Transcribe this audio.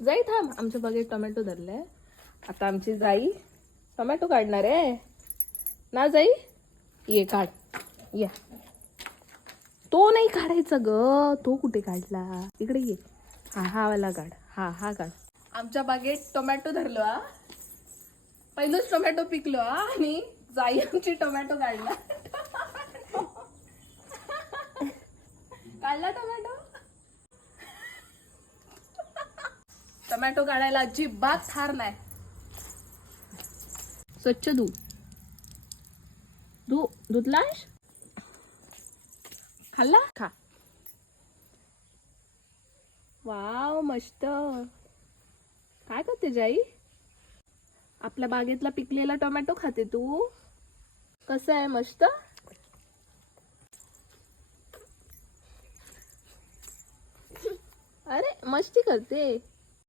जाई थांब, आमच्या बागेत टोमॅटो धरले. आता आमची जाई टोमॅटो काढणार आहे ना. जाई ये काढ, या. तो नाही काढायचा ग, तो कुठे काढला, इकडे ये. हा वाला काढ, हा काढ. आमच्या बागेत टोमॅटो धरलो हा, पहिलंच टोमॅटो पिकलो हा, आणि जाई आमची टोमॅटो काढला. काढला टोमॅटो. टोमॅटो काढायला अजिबात ठार नाही. स्वच्छ धुतलास, खाल्ला खा. वाव मस्त. काय करते जाई, आपल्या बागेतला पिकलेला टोमॅटो खाते तू. कसं आहे, मस्त. अरे मस्ती करते.